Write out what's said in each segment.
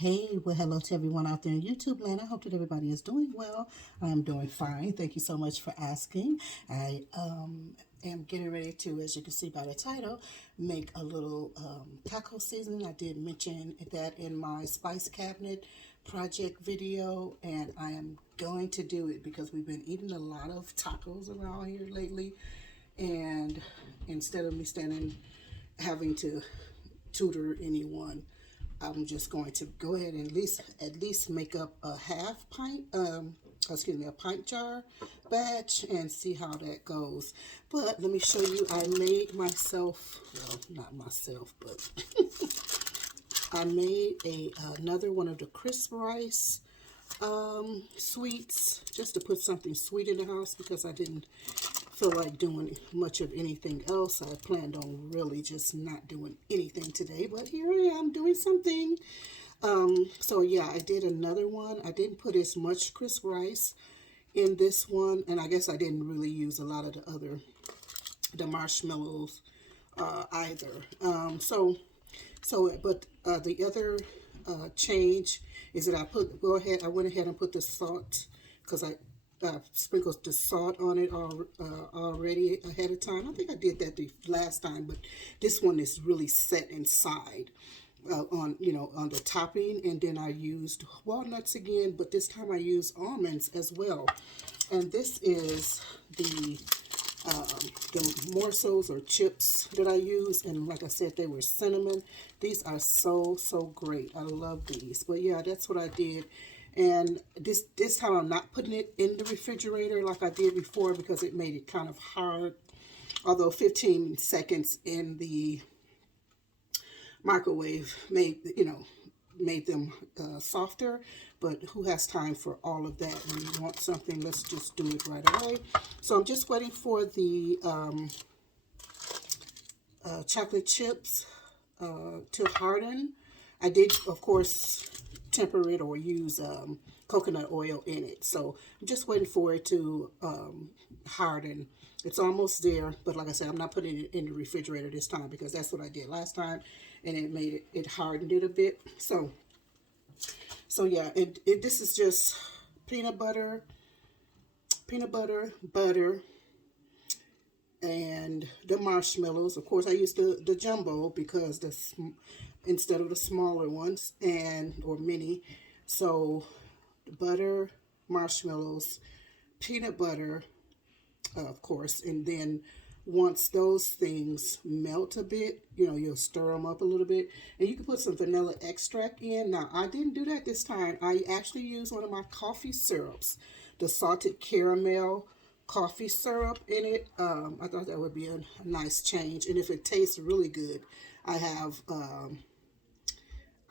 Hey, well, hello to everyone out there in YouTube land. I hope that everybody is doing well. I'm doing fine. Thank you so much for asking. I am getting ready to, as you can see by the title, make a little taco seasoning. I did mention that in my spice cabinet project video, and I am going to do it because we've been eating a lot of tacos around here lately. And instead of me standing having to tutor anyone, I'm just going to go ahead and at least make up a half pint, a pint jar batch and see how that goes. But let me show you, I made myself, well, not myself, but I made another one of the crisp rice sweets, just to put something sweet in the house because I didn't feel like doing much of anything else. I planned on really just not doing anything today, but here I am doing something. So yeah, I did another one. I didn't put as much crisp rice in this one, and I guess I didn't really use a lot of the marshmallows either. But the other change is that I went ahead and put the salt, because I sprinkled the salt on it already ahead of time. I think I did that the last time, but this one is really set inside on the topping. And then I used walnuts again, but this time I used almonds as well. And this is the morsels or chips that I use, and like I said, they were cinnamon. These are so great. I love these. But yeah, that's what I did. And this time I'm not putting it in the refrigerator like I did before because it made it kind of hard. Although 15 seconds in the microwave made them softer, but who has time for all of that? When you want something, let's just do it right away. So I'm just waiting for the chocolate chips to harden. I did, of course, temper it or use coconut oil in it. So I'm just waiting for it to harden. It's almost there, but like I said, I'm not putting it in the refrigerator this time because that's what I did last time, and it hardened it a bit. So yeah, this is just peanut butter, butter, and the marshmallows. Of course, I used the jumbo because instead of the smaller ones or mini. So butter, marshmallows, peanut butter, of course, and then once those things melt a bit, you'll stir them up a little bit, and you can put some vanilla extract in. Now, I didn't do that this time. I actually used one of my coffee syrups, the salted caramel coffee syrup in it. I thought that would be a nice change, and if it tastes really good, I have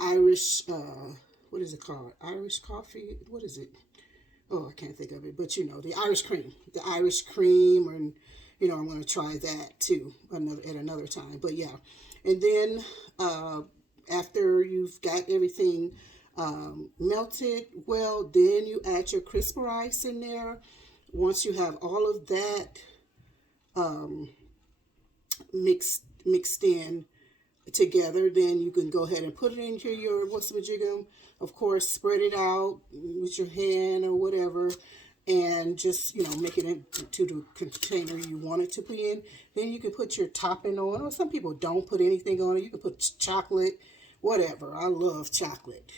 Irish, what is it called? Irish coffee? What is it? Oh, I can't think of it, but the Irish cream. The Irish cream, and I'm going to try that too at another time. But yeah, and then after you've got everything melted, well, then you add your crisp rice in there. Once you have all of that mixed in together, then you can go ahead and put it into your what's-a-majigum. Of course, spread it out with your hand or whatever, and just make it into the container you want it to be in. Then you can put your topping on, or some people don't put anything on it. You can put chocolate, whatever. I love chocolate.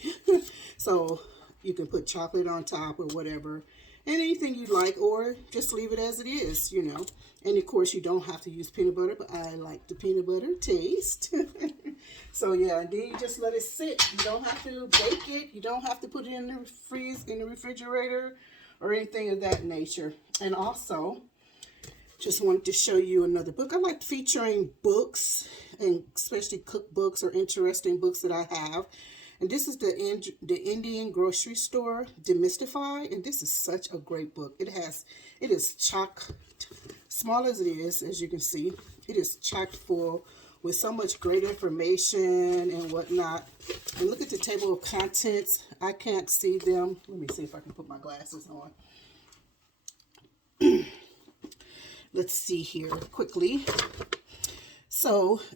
So you can put chocolate on top or whatever, and anything you like, or just leave it as it is, And of course, you don't have to use peanut butter, but I like the peanut butter taste. So yeah, and then you just let it sit. You don't have to bake it. You don't have to put it in the refrigerator or anything of that nature. And also, just wanted to show you another book. I like featuring books, and especially cookbooks or interesting books that I have. And this is the Indian grocery store Demystified, and this is such a great book. It is chock, small as it is, as you can see, it is chock full with so much great information and whatnot. And look at the table of contents. I can't see them. Let me see if I can put my glasses on. Let's see here quickly. Of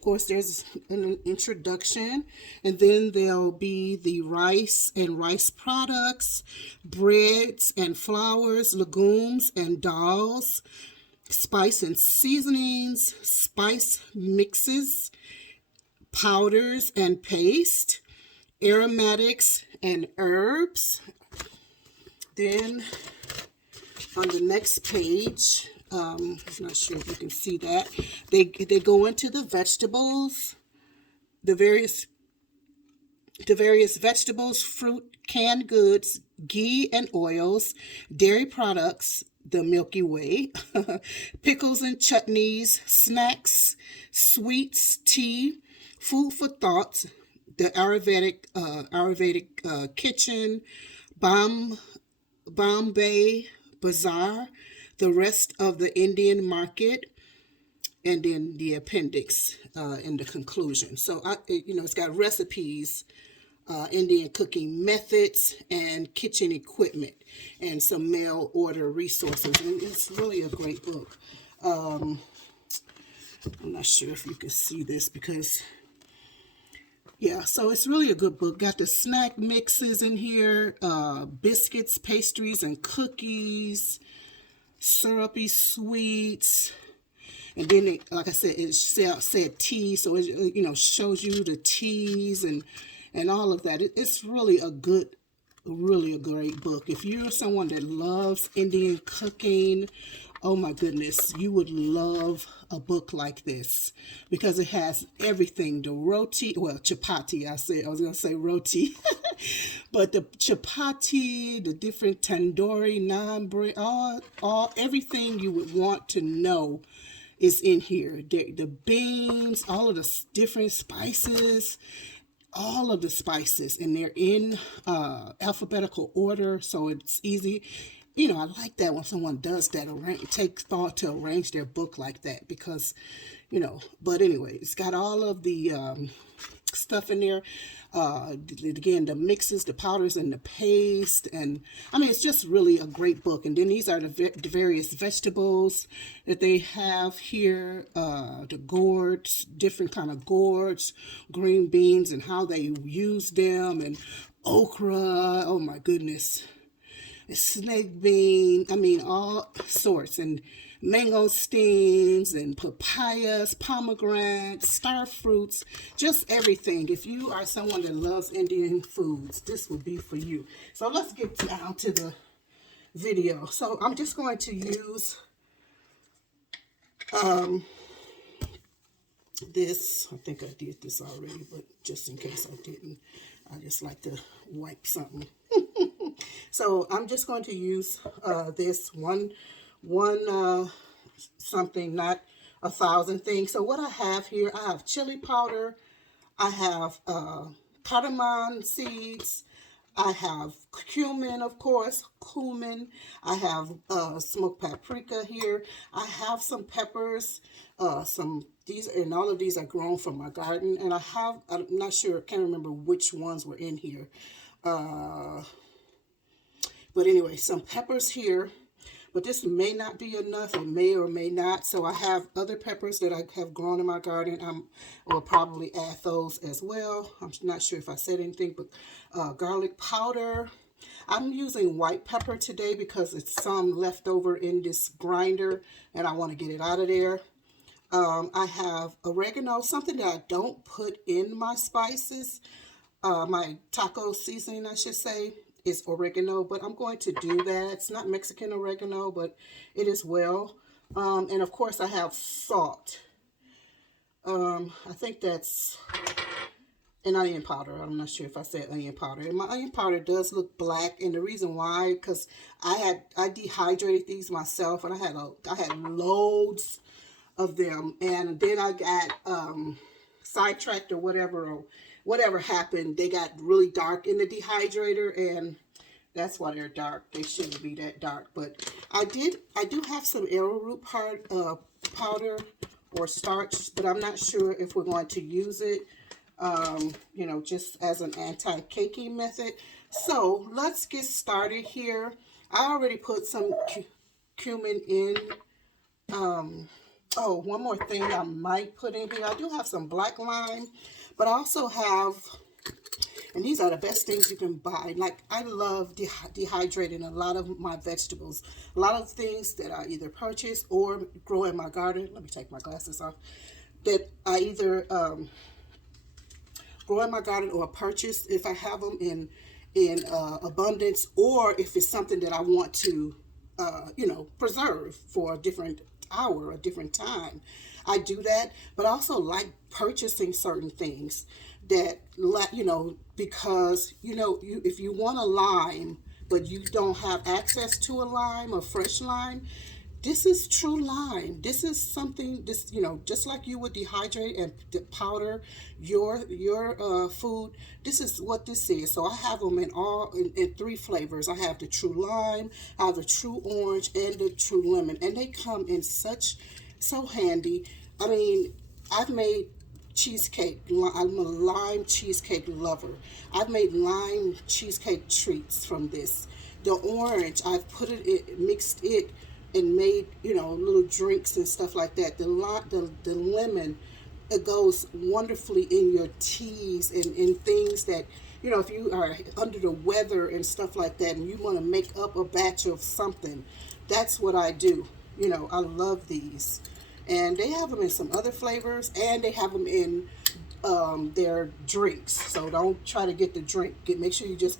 course, there's an introduction, and then there'll be the rice and rice products, breads and flours, legumes and dals, spice and seasonings, spice mixes, powders and paste, aromatics and herbs. Then on the next page, I'm not sure if you can see that, they go into the vegetables, the various vegetables, fruit, canned goods, ghee and oils, dairy products, the Milky Way, pickles and chutneys, snacks, sweets, tea, food for thought, the Ayurvedic kitchen, Bombay Bazaar, the rest of the Indian market, and then the appendix in the conclusion. So, it's got recipes, Indian cooking methods, and kitchen equipment, and some mail order resources. And it's really a great book. I'm not sure if you can see this because, yeah, so it's really a good book. Got the snack mixes in here, biscuits, pastries, and cookies, syrupy sweets. And then, like I said, it said tea, so it shows you the teas and all of that. It's really a great book. If you're someone that loves Indian cooking, oh my goodness, you would love a book like this because it has everything. The roti, well, chapati, I was going to say roti, but the chapati, the different tandoori, naan bread, everything you would want to know is in here. The beans, all of the different spices, all of the spices, and they're in alphabetical order, so it's easy. I like that when someone does that, take thought to arrange their book like that, because, but anyway, it's got all of the stuff in there. Again, the mixes, the powders, and the paste, and it's just really a great book. And then these are the various vegetables that they have here, the gourds, different kind of gourds, green beans, and how they use them, and okra. Oh my goodness. Snake bean, all sorts, and mangosteens and papayas, pomegranates, star fruits, just everything. If you are someone that loves Indian foods, this will be for you. So let's get down to the video. So I'm just going to use this. I think I did this already, but just in case I didn't, I just like to wipe something. So I'm just going to use this one something, not 1,000 things. So what I have here, I have chili powder, I have cardamom seeds, I have cumin, of course, cumin. I have smoked paprika here. I have some peppers, and all of these are grown from my garden. And I'm not sure, can't remember which ones were in here. But anyway, some peppers here, but this may not be enough. It may or may not. So I have other peppers that I have grown in my garden. I will probably add those as well. I'm not sure if I said anything, but garlic powder. I'm using white pepper today because it's some left over in this grinder and I want to get it out of there. I have oregano, something that I don't put in my spices. My taco seasoning, I should say, is oregano, but I'm going to do that. It's not Mexican oregano, but it is well. And of course I have salt. I think that's an onion powder. I'm not sure if I said onion powder. And my onion powder does look black, and the reason why, because I dehydrated these myself, and I had loads of them, and then I got sidetracked or whatever happened. They got really dark in the dehydrator, and that's why they're dark. They shouldn't be that dark. But I do have some arrowroot powder or starch, but I'm not sure if we're going to use it, just as an anti-caking method. So let's get started here. I already put some cumin in Oh, one more thing I might put in here. I do have some black lime, but I also have, and these are the best things you can buy. Like, I love dehydrating a lot of my vegetables. A lot of things that I either purchase or grow in my garden. Let me take my glasses off. That I either grow in my garden or purchase if I have them in abundance, or if it's something that I want to, preserve for a different hour, a different time. I do that, but I also like purchasing certain things that, because, if you want a lime, but you don't have access to a lime, a fresh lime, this is true lime. This is something, just like you would dehydrate and powder your food. This is what this is. So I have them in three flavors. I have the true lime, I have the true orange, and the true lemon, and they come in so handy. I mean, I've made cheesecake. I'm a lime cheesecake lover. I've made lime cheesecake treats from this. The orange, I've mixed it and made, little drinks and stuff like that. The lemon, it goes wonderfully in your teas and in things that, if you are under the weather and stuff like that and you want to make up a batch of something, that's what I do. I love these. And they have them in some other flavors, and they have them in their drinks. So don't try to get the drink. Make sure you get,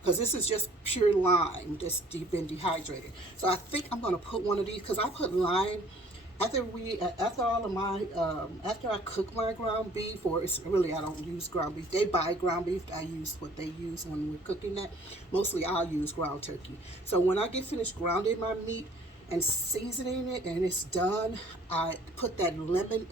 because this is just pure lime that's been dehydrated. So I think I'm going to put one of these, because I put lime after I cook my ground beef, or it's really, I don't use ground beef. They buy ground beef. I use what they use when we're cooking that. Mostly I'll use ground turkey. So when I get finished grounding my meat and seasoning it and it's done, I put that lemon,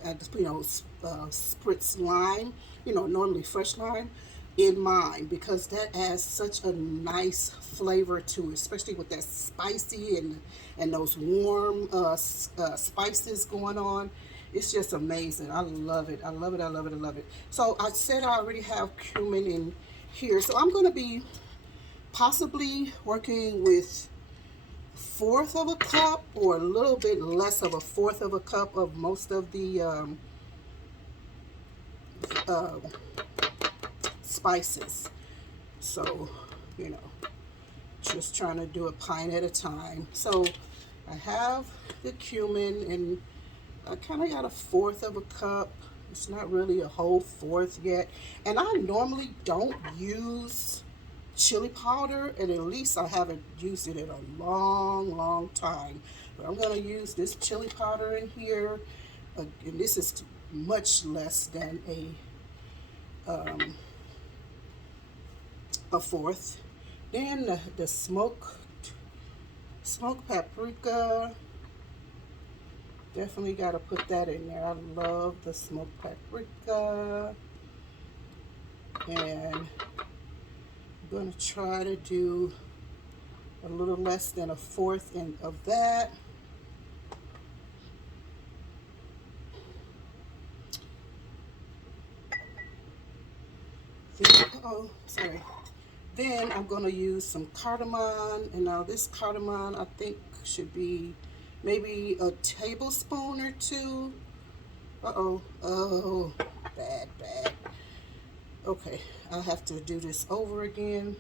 spritz lime, normally fresh lime, in mine, because that adds such a nice flavor to it, especially with that spicy and those warm spices going on. It's just amazing. I love it. I love it. I love it. I love it. So I said I already have cumin in here, so I'm going to be possibly working with fourth of a cup or a little bit less of a fourth of a cup of most of the spices. So, just trying to do a pint at a time. So I have the cumin, and I kind of got a fourth of a cup. It's not really a whole fourth yet. And I normally don't use chili powder, and at least I haven't used it in a long, long time. But I'm going to use this chili powder in here. And this is much less than a fourth. Then the smoked paprika. Definitely got to put that in there. I love the smoked paprika. And I'm going to try to do a little less than a fourth of that. Then I'm going to use some cardamom, and now this cardamom I think should be maybe a tablespoon or two. Oh, bad. Okay, I'll have to do this over again,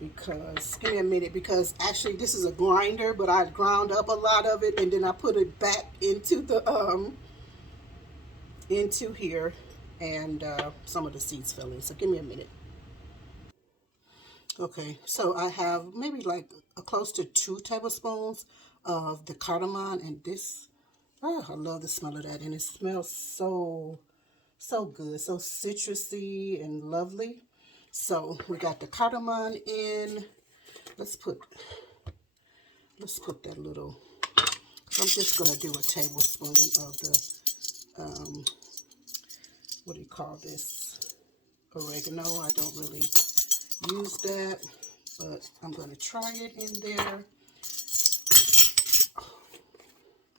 because, give me a minute, because actually this is a grinder, but I ground up a lot of it and then I put it back into the into here, and some of the seeds fell in, so give me a minute. Okay, so I have maybe like close to 2 tablespoons of the cardamom, and this, oh, I love the smell of that, and it smells so good, so citrusy and lovely. So we got the cardamom in. Let's put that little, I'm just gonna do a tablespoon of the what do you call this, oregano. I don't really use that, but I'm going to try it in there.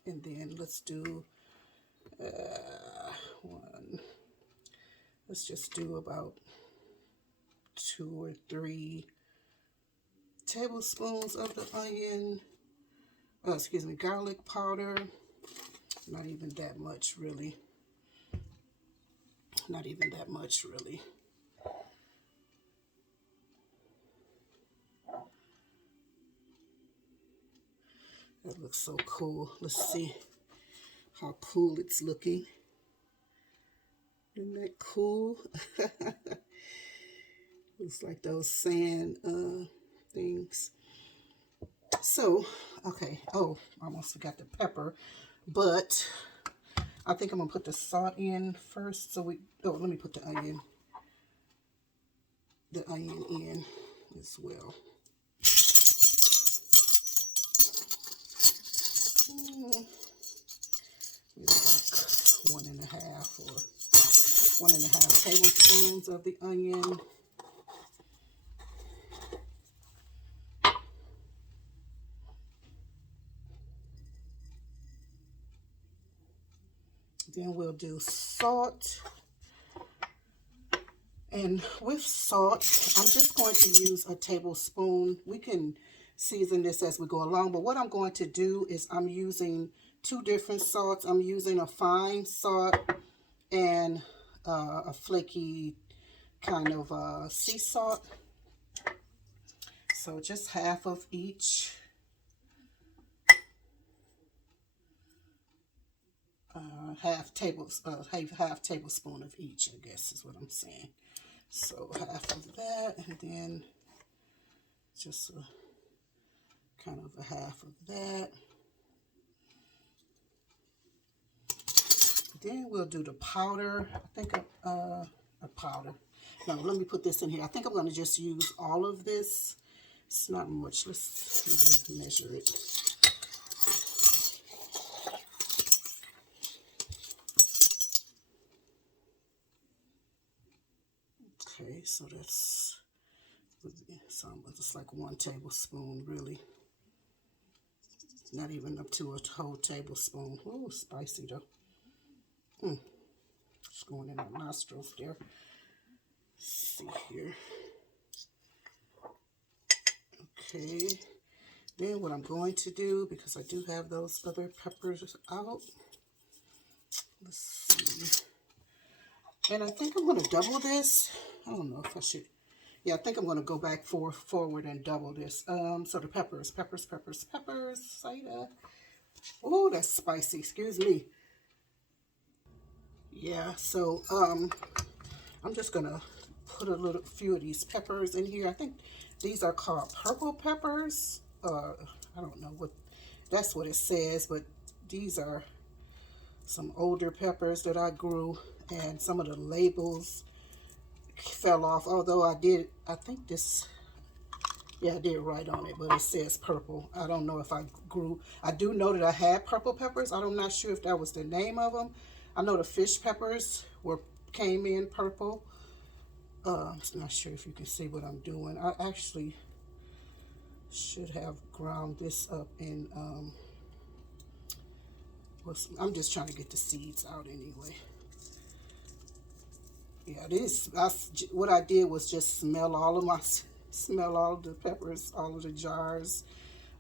And then let's do let's just do about 2 or 3 tablespoons of the garlic powder. Not even that much, really. Not even that much, really. That looks so cool. Let's see how cool it's looking. Isn't that cool? Looks like those sand things. So, okay. Oh, I almost forgot the pepper. But I think I'm going to put the salt in first. So let me put the onion in as well. Maybe like 1.5 tablespoons of the onion. Then we'll do salt. And with salt, I'm just going to use a tablespoon. We can season this as we go along, but what I'm going to do is I'm using 2 different salts. I'm using a fine salt and a flaky kind of sea salt. So just half of each. Half tablespoon of each, I guess is what I'm saying. So half of that, and then just kind of a half of that. Then we'll do the powder. I think a powder. No, let me put this in here. I think I'm going to just use all of this. It's not much. Let's even measure it. Okay, so that's like 1 tablespoon, really. Not even up to a whole tablespoon. Oh, spicy though. Just going in my nostrils there. Let's see here. Okay. Then what I'm going to do, because I do have those other peppers out. Let's see. And I think I'm going to double this. I don't know if I should. Yeah, I think I'm going to go back forward and double this. So the peppers. Cider. Oh, that's spicy. Excuse me. Yeah, so I'm just going to put a few of these peppers in here. I think these are called purple peppers. I don't know that's what it says, but these are some older peppers that I grew, and some of the labels fell off, although I did write on it, but it says purple. I don't know if I do know that I had purple peppers. I'm not sure if that was the name of them. I know the fish peppers came in purple. I'm not sure if you can see what I'm doing. I actually should have ground this up in I'm just trying to get the seeds out anyway. Yeah, what I did was just smell all of the peppers, all of the jars,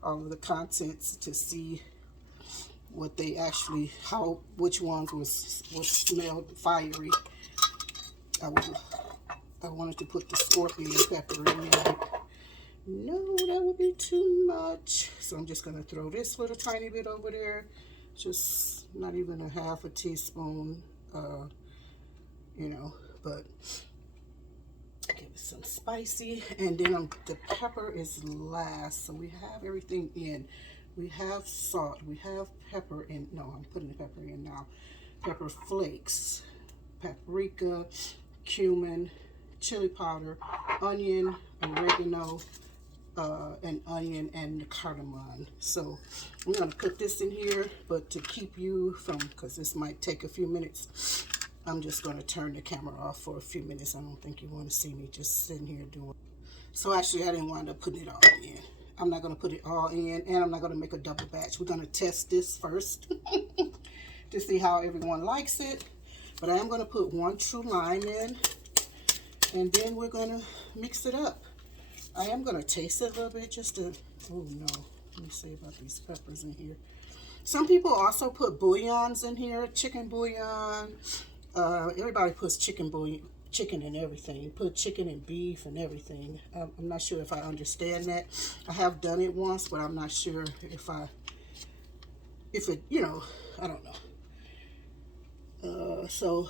all of the contents to see what they actually, which ones smelled fiery. I wanted to put the scorpion pepper in there. No, that would be too much. So I'm just going to throw this little tiny bit over there. Just not even a half a teaspoon, but give it some spicy. And then the pepper is last. So we have everything in. We have salt. We have pepper in. No, I'm putting the pepper in now. Pepper flakes, paprika, cumin, chili powder, onion, oregano, and onion and cardamom. So I'm going to put this in here, but to keep you from, because this might take a few minutes, I'm just going to turn the camera off for a few minutes. I don't think you want to see me just sitting here doing. So actually I didn't wind up putting it all in. I'm not going to put it all in, and I'm not going to make a double batch. We're going to test this first to see how everyone likes it. But I am going to put 1 true lime in, and then we're going to mix it up. I am going to taste it a little bit just to, oh no, let me see about these peppers in here. Some people also put bouillons in here, chicken bouillon. Everybody puts chicken bouillon, chicken and everything. Put chicken and beef and everything. I'm not sure if I understand that. I have done it once, but I'm not sure if it, you know, I don't know. So,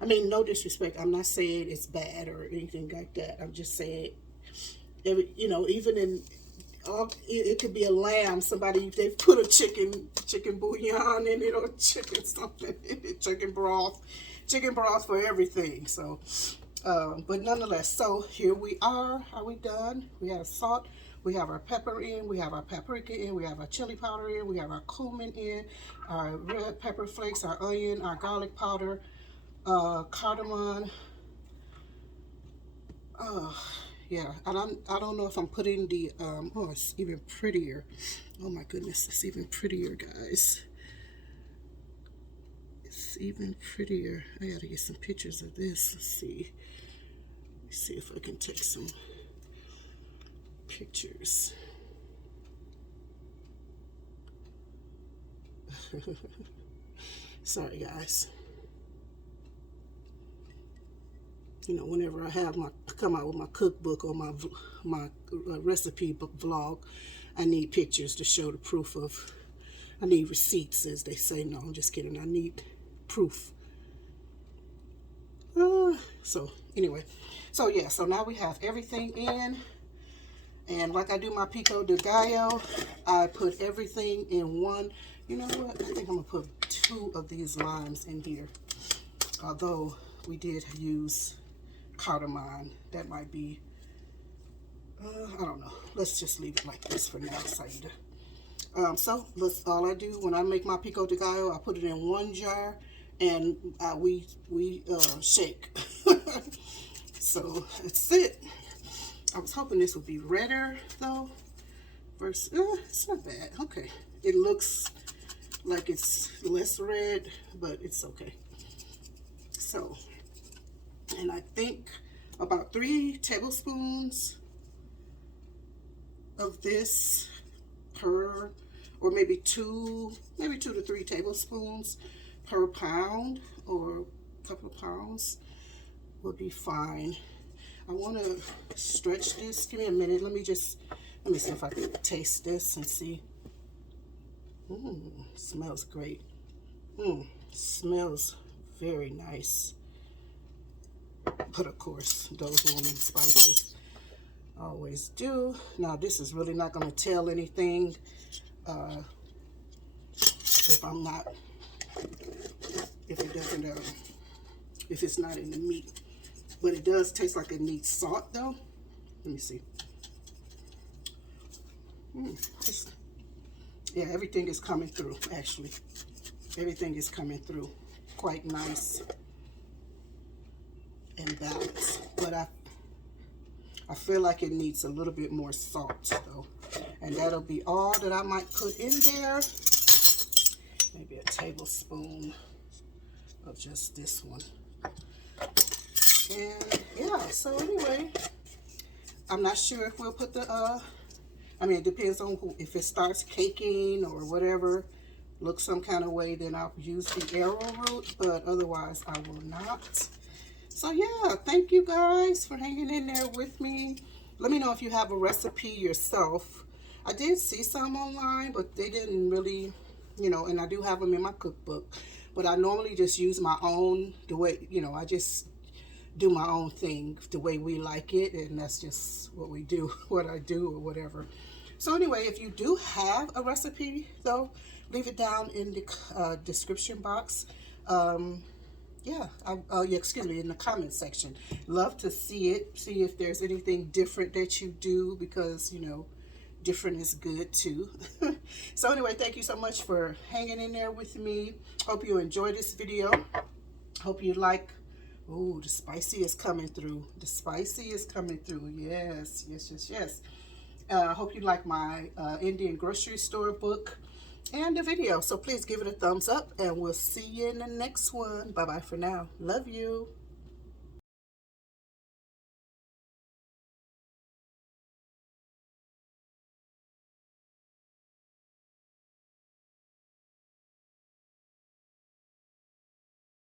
I mean, no disrespect. I'm not saying it's bad or anything like that. I'm just saying, you know, even in it could be a lamb. Somebody, they put a chicken bouillon in it, or chicken something in it, chicken broth for everything. So, but nonetheless, so here we are. Are we done? We have salt. We have our pepper in. We have our paprika in. We have our chili powder in. We have our cumin in. Our red pepper flakes. Our onion. Our garlic powder. Cardamom. Yeah, I don't know if I'm putting the oh, it's even prettier. Oh my goodness, it's even prettier, guys. It's even prettier. I gotta get some pictures of this. Let's see if I can take some pictures. Sorry, guys. You know, whenever I have come out with my cookbook or my recipe book vlog, I need pictures to show the proof of. I need receipts, as they say. No, I'm just kidding. I need proof. So anyway, so yeah. So now we have everything in, and like I do my pico de gallo, I put everything in one. You know what? I think I'm gonna put 2 of these limes in here. Although we did use cardamom, that might be, I don't know. Let's just leave it like this for now, Saida. So all I do when I make my pico de gallo, I put it in one jar, and we shake. So that's it. I was hoping this would be redder though. Versus, it's not bad. Okay, it looks like it's less red, but it's okay. So. And I think about 3 tablespoons of this per, or maybe 2 to 3 tablespoons per pound, or a couple of pounds will be fine. I want to stretch this. Give me a minute. Let me see if I can taste this and see. Smells great. Smells very nice. But of course, those warming spices always do. Now, this is really not going to tell anything if it's not in the meat. But it does taste like it needs salt, though. Let me see. Yeah, everything is coming through, actually. Everything is coming through. Quite nice and balanced, but I feel like it needs a little bit more salt though, and that'll be all that I might put in there. Maybe a tablespoon of just this one. And yeah, so anyway, I'm not sure if we'll put the I mean, it depends on if it starts caking or whatever, looks some kind of way, then I'll use the arrowroot, but otherwise I will not. So yeah, thank you guys for hanging in there with me. Let me know if you have a recipe yourself. I did see some online, but they didn't really, you know, and I do have them in my cookbook. But I normally just use my own, the way, you know, I just do my own thing the way we like it, and that's just what we do, what I do or whatever. So anyway, if you do have a recipe though, leave it down in the description box. Yeah, excuse me, in the comment section. Love to see it, see if there's anything different that you do, because, you know, different is good too. So anyway, thank you so much for hanging in there with me. Hope you enjoyed this video. Hope you like, oh, the spicy is coming through. The spicy is coming through. Yes, yes, yes, yes. Hope you like my Indian grocery store book and the video. So please give it a thumbs up, and we'll see you in the next one. Bye bye for now. Love you.